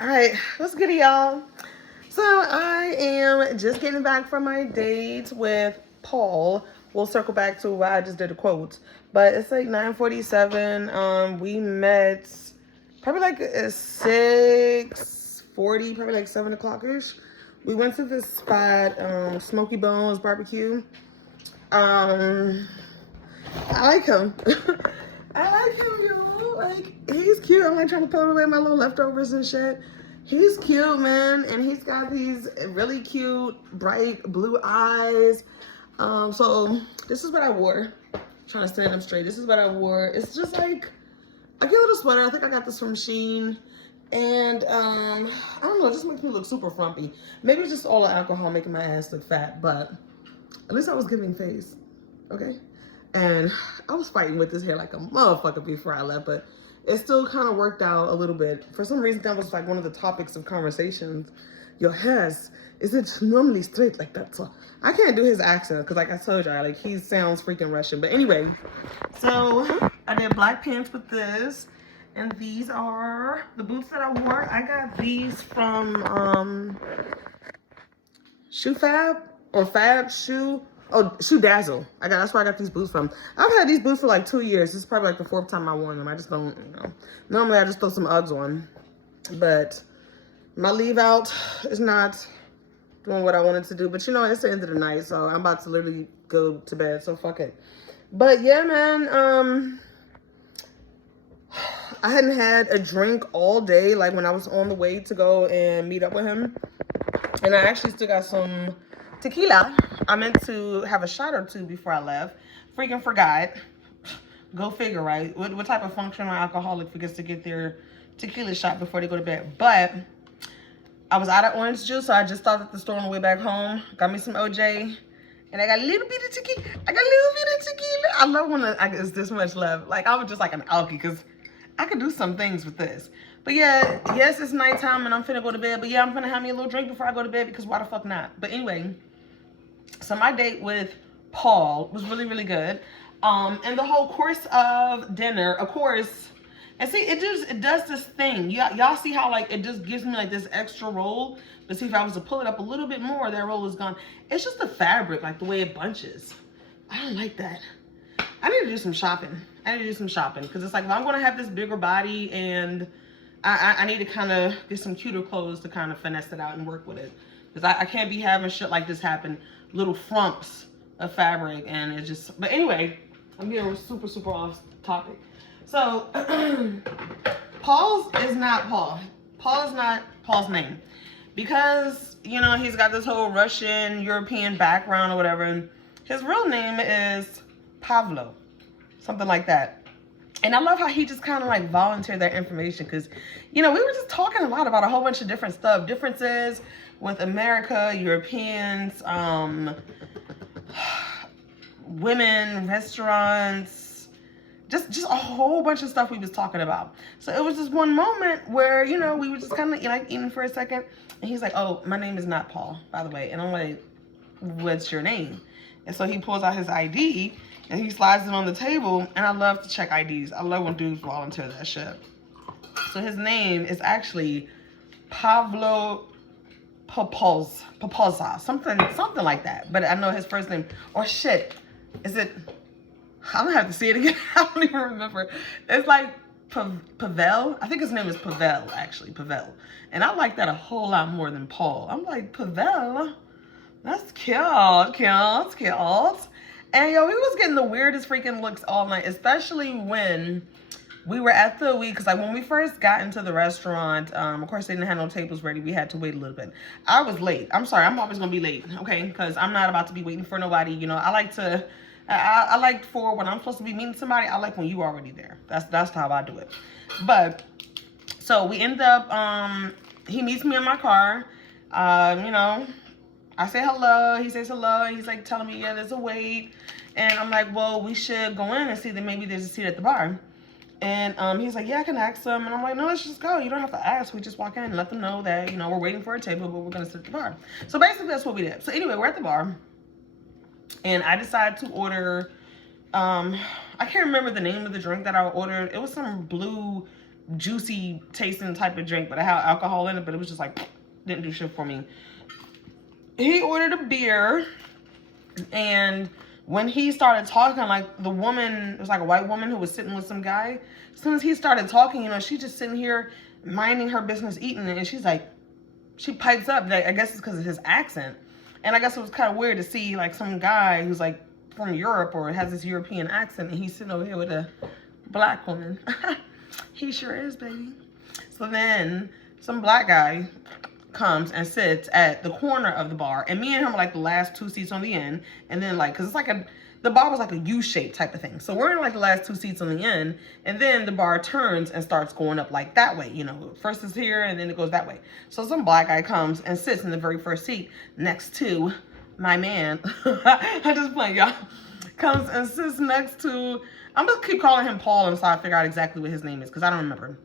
All right, what's good, y'all? So I am just getting back from my date with Paul. We'll circle back to why I just did a quote, but it's like 9:47. We met probably like 6:40, probably like 7 o'clock ish. We went to this spot, Smoky Bones Barbecue. Um, I like him. I like him, yo. Like, he's cute. I'm like trying to throw away my little leftovers and shit. He's cute, man. And he's got these really cute, bright blue eyes. So this is what I wore. I'm trying to stand up straight. This is what I wore. It's just like a cute little sweater. I think I got this from Shein. And I don't know, it just makes me look super frumpy. Maybe it's just all the alcohol making my ass look fat, but at least I was giving face. Okay? And I was fighting with this hair like a motherfucker before I left, but it still kind of worked out a little bit. For some reason, that was like one of the topics of conversations. Your hair, is it normally straight like that? So I can't do his accent because, like I told you, like he sounds freaking Russian. But anyway, so I did black pants with this, and these are the boots that I wore. I got these from Shoe Fab or Fab Shoe. Oh, Shoe Dazzle. That's where I got these boots from. I've had these boots for like 2 years. This is probably like the 4th time I worn them. I just don't, Normally I just throw some Uggs on. But my leave out is not doing what I wanted to do. But you know, it's the end of the night, so I'm about to literally go to bed, so fuck it. But yeah, man, I hadn't had a drink all day, like when I was on the way to go and meet up with him. And I actually still got some tequila. I meant to have a shot or two before I left. Freaking forgot. Go figure, right? What type of functional alcoholic forgets to get their tequila shot before they go to bed? But I was out of orange juice, so I just stopped at the store on the way back home. Got me some OJ. And I got a little bit of tequila. I love when it's this much left. Like, I was just like an alky because I could do some things with this. But yeah, yes, it's nighttime and I'm finna go to bed. But yeah, I'm finna have me a little drink before I go to bed because why the fuck not? But anyway, so my date with Paul was really, really good. And the whole course of dinner, of course, and see, it does this thing. Y'all see how like it just gives me like this extra roll. But see, if I was to pull it up a little bit more, that roll is gone. It's just the fabric, like the way it bunches. I don't like that. I need to do some shopping. Because it's like, if I'm going to have this bigger body and I need to kind of get some cuter clothes to kind of finesse it out and work with it. Because I can't be having shit like this happen. Little frumps of fabric and it just... But anyway, I'm getting super, super off topic. So, Paul's is not Paul. Paul is not Paul's name. Because, you know, he's got this whole Russian, European background or whatever. And his real name is Pavlo. Something like that. And I love how he just kind of like volunteered that information because, you know, we were just talking a lot about a whole bunch of different stuff. Differences with America, Europeans, women, restaurants, just a whole bunch of stuff we was talking about. So it was just one moment where, you know, we were just kind of like eating for a second. And he's like, oh, my name is not Paul, by the way. And I'm like, what's your name? And so he pulls out his ID and he slides it on the table. And I love to check IDs. I love when dudes volunteer that shit. So his name is actually Pavlo Popolza, something like that. But I know his first name. Or shit, is it? I'm gonna have to see it again. I don't even remember. It's like Pavel. I think his name is Pavel, actually, Pavel. And I like that a whole lot more than Paul. I'm like, Pavel, that's cute. And yo, he was getting the weirdest freaking looks all night, especially when we were at the because like when we first got into the restaurant, of course they didn't have no tables ready. We had to wait a little bit. I was late. I'm sorry. I'm always gonna be late, okay? Because I'm not about to be waiting for nobody. You know, I like to. I like for when I'm supposed to be meeting somebody. I like when you already there. That's how I do it. But so we end up. He meets me in my car. You know, I say hello. He says hello. And he's like telling me, yeah, there's a wait. And I'm like, well, we should go in and see that maybe there's a seat at the bar. And he's like, yeah, I can ask them. And I'm like, no, let's just go. You don't have to ask. We just walk in and let them know that, you know, we're waiting for a table, but we're going to sit at the bar. So basically, that's what we did. So anyway, we're at the bar. And I decided to order, I can't remember the name of the drink that I ordered. It was some blue juicy tasting type of drink, but it had alcohol in it, but it was just like, didn't do shit for me. He ordered a beer, and when he started talking, like the woman, it was like a white woman who was sitting with some guy. As soon as he started talking, you know, she's just sitting here minding her business, eating, and she's like, she pipes up, I guess it's because of his accent. And I guess it was kind of weird to see like some guy who's like from Europe or has this European accent, and he's sitting over here with a black woman. He sure is, baby. So then some black guy comes and sits at the corner of the bar, and me and him are like the last two seats on the end. And then like, cause it's like the bar was like a U-shaped type of thing. So we're in like the last two seats on the end, and then the bar turns and starts going up like that way. You know, first is here and then it goes that way. So some black guy comes and sits in the very first seat next to my man. I just playing, y'all. Comes and sits next to, I'm gonna keep calling him Paul until I figure out exactly what his name is, because I don't remember.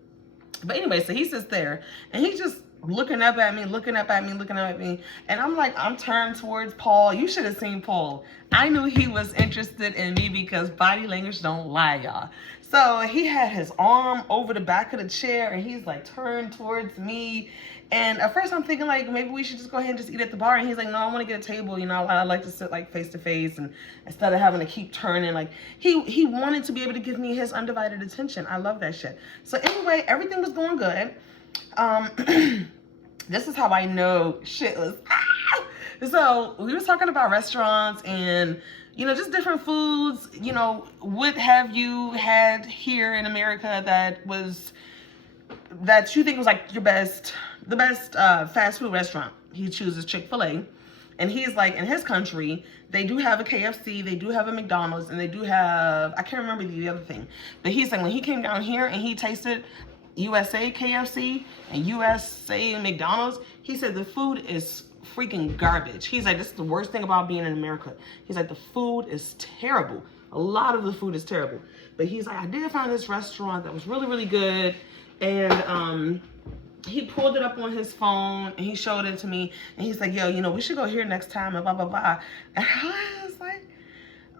But anyway, so he sits there and he's just looking up at me, looking up at me, looking up at me. And I'm like, I'm turned towards Paul. You should have seen Paul. I knew he was interested in me because body language don't lie, y'all. So he had his arm over the back of the chair and he's like turned towards me. And at first I'm thinking like, maybe we should just go ahead and just eat at the bar. And he's like, no, I want to get a table. You know, I like to sit like face to face, and instead of having to keep turning, like he wanted to be able to give me his undivided attention. I love that shit. So anyway, everything was going good. This is how I know shit was. So we were talking about restaurants and, you know, just different foods. You know, what have you had here in America that you think was like the best fast food restaurant? He chooses Chick-fil-A. And he's like, in his country, they do have a KFC, they do have a McDonald's, and they do have, I can't remember the other thing. But he's like, when he came down here and he tasted USA KFC and USA McDonald's, he said the food is freaking garbage. He's like, this is the worst thing about being in America. He's like, the food is terrible. A lot of the food is terrible. But he's like, I did find this restaurant that was really, really good. And he pulled it up on his phone and he showed it to me. And he's like, yo, you know, we should go here next time and blah, blah, blah. And I was like,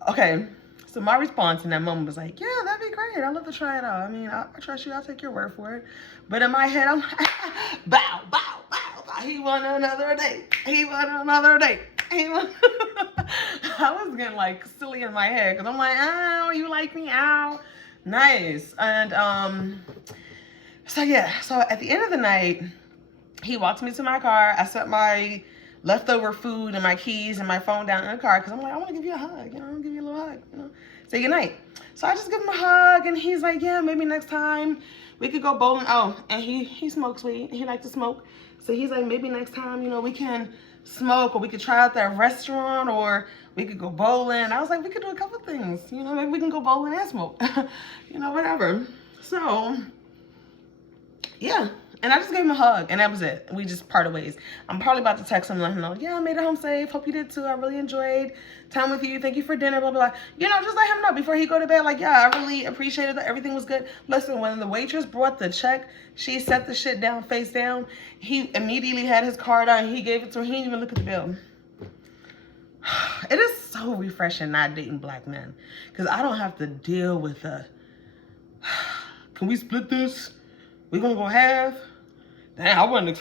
okay. So my response in that moment was like, yeah, that'd be great. I'd love to try it out. I mean, I trust you. I'll take your word for it. But in my head, I'm like, bow, bow, bow, bow. He want another date. He want another date. He want... I was getting like silly in my head because I'm like, ow, you like me? Ow. Nice. And so yeah, so at the end of the night, he walked me to my car. I set my leftover food and my keys and my phone down in the car because I'm like, I want to give you a hug. You know, I want to give you a little hug. You know, say goodnight. So I just give him a hug, and he's like, yeah, maybe next time we could go bowling. Oh, and he smokes weed. He likes to smoke. So he's like, maybe next time, you know, we can smoke, or we could try out that restaurant, or we could go bowling. I was like, we could do a couple things. You know, maybe we can go bowling and smoke. You know, whatever. So yeah, and I just gave him a hug, and that was it. We just parted ways. I'm probably about to text him and let him know, yeah, I made it home safe. Hope you did too. I really enjoyed time with you. Thank you for dinner, blah, blah, blah. You know, just let him know before he go to bed, like, yeah, I really appreciated that. Everything was good. Listen, when the waitress brought the check, she set the shit down, face down. He immediately had his card out, and he gave it to her. He didn't even look at the bill. It is so refreshing not dating black men, because I don't have to deal with can we split this? We gonna go half? Damn, I wasn't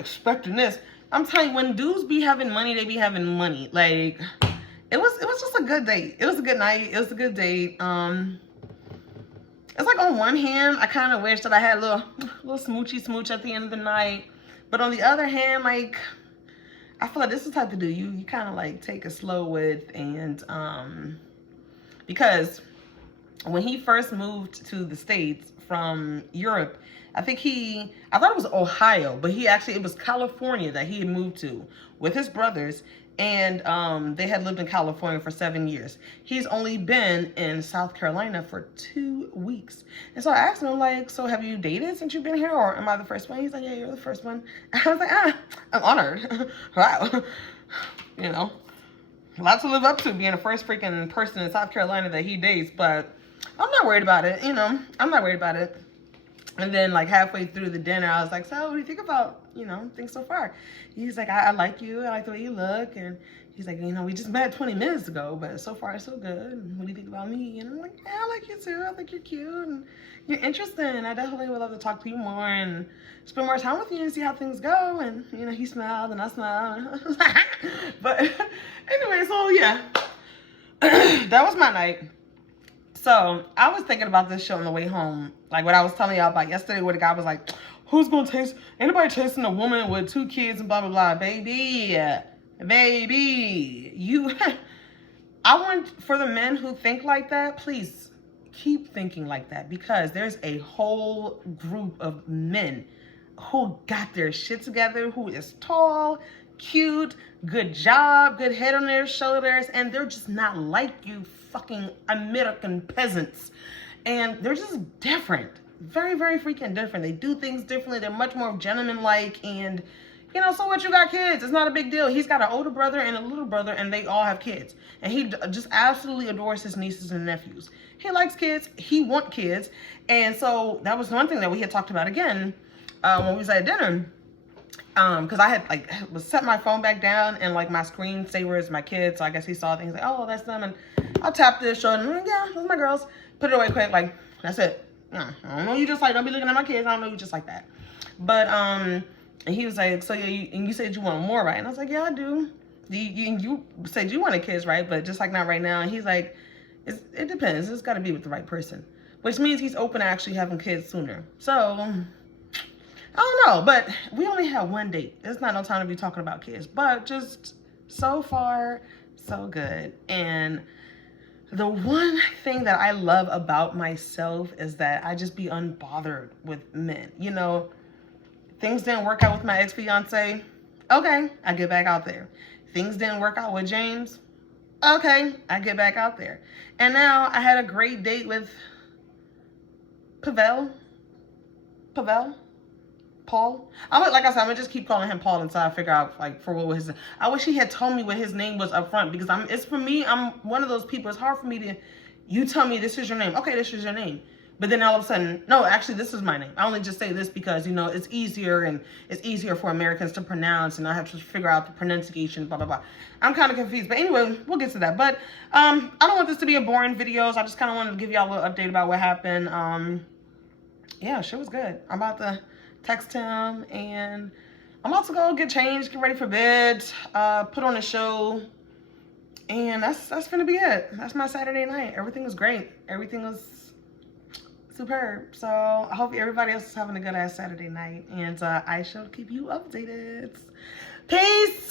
expecting this. I'm telling you, when dudes be having money, they be having money. Like, it was just a good date. It was a good night. It was a good date. It's like, on one hand, I kind of wish that I had a little smoochy smooch at the end of the night. But on the other hand, like, I feel like this is the type of dude you kind of like take it slow with. And because when he first moved to the States from Europe, I thought it was Ohio, but it was California that he had moved to with his brothers, and they had lived in California for 7 years. He's only been in South Carolina for 2 weeks. And so I asked him, like, so have you dated since you've been here, or am I the first one? He's like, yeah, you're the first one. And I was like, I'm honored. Wow. You know, a lot to live up to being the first freaking person in South Carolina that he dates, but I'm not worried about it, you know. I'm not worried about it. And then like halfway through the dinner, I was like, so what do you think about, things so far? He's like, I like you. I like the way you look. And he's like, we just met 20 minutes ago, but so far so good. And what do you think about me? And I'm like, yeah, I like you too. I think you're cute and you're interesting. I definitely would love to talk to you more and spend more time with you and see how things go. And, he smiled and I smiled. But anyway, so yeah, that was my night. So I was thinking about this show on the way home, like what I was telling y'all about yesterday, where the guy was like, "Who's gonna taste? Anybody tasting a woman with 2 kids and blah blah blah, baby, you." I want for the men who think like that, please keep thinking like that, because there's a whole group of men who got their shit together, who is tall, cute, good job, good head on their shoulders, and they're just not like you fucking American peasants. And they're just different. Very, very freaking different. They do things differently. They're much more gentleman-like, and so what, you got kids. It's not a big deal. He's got an older brother and a little brother, and they all have kids. And he just absolutely adores his nieces and nephews. He likes kids. He wants kids. And so that was one thing that we had talked about again when we was at dinner. Because I had was set my phone back down, and like my screensaver is my kids. So I guess he saw things like, oh, that's them. And I tapped this, showed him, yeah, those are my girls. Put it away quick, like, that's it. I don't know you just like, don't be looking at my kids. I don't know you just like that. But, and he was like, so yeah, you said you want more, right? And I was like, yeah, I do. You said you wanted kids, right? But just like not right now. And he's like, it depends. It's got to be with the right person. Which means he's open to actually having kids sooner. So, I don't know. But we only have one date. It's not no time to be talking about kids. But just so far, so good. And the one thing that I love about myself is that I just be unbothered with men. Things didn't work out with my ex-fiance. Okay, I get back out there. Things didn't work out with James. Okay, I get back out there. And now I had a great date with Paul. Like I said, I'm gonna just keep calling him Paul until I figure out for what was his. I wish he had told me what his name was up front, because it's for me. I'm one of those people. It's hard for me to. You tell me this is your name. Okay, this is your name. But then all of a sudden, no, actually, this is my name. I only just say this because, it's easier, and it's easier for Americans to pronounce, and I have to figure out the pronunciation, blah, blah, blah. I'm kind of confused. But anyway, we'll get to that. But I don't want this to be a boring video, so I just kind of wanted to give y'all a little update about what happened. Yeah, shit was good. I'm about to text him, and I'm about to go get changed, get ready for bed, put on a show, and that's gonna be it. That's my Saturday night. Everything was great. Everything was superb. So I hope everybody else is having a good ass Saturday night, and I shall keep you updated. Peace.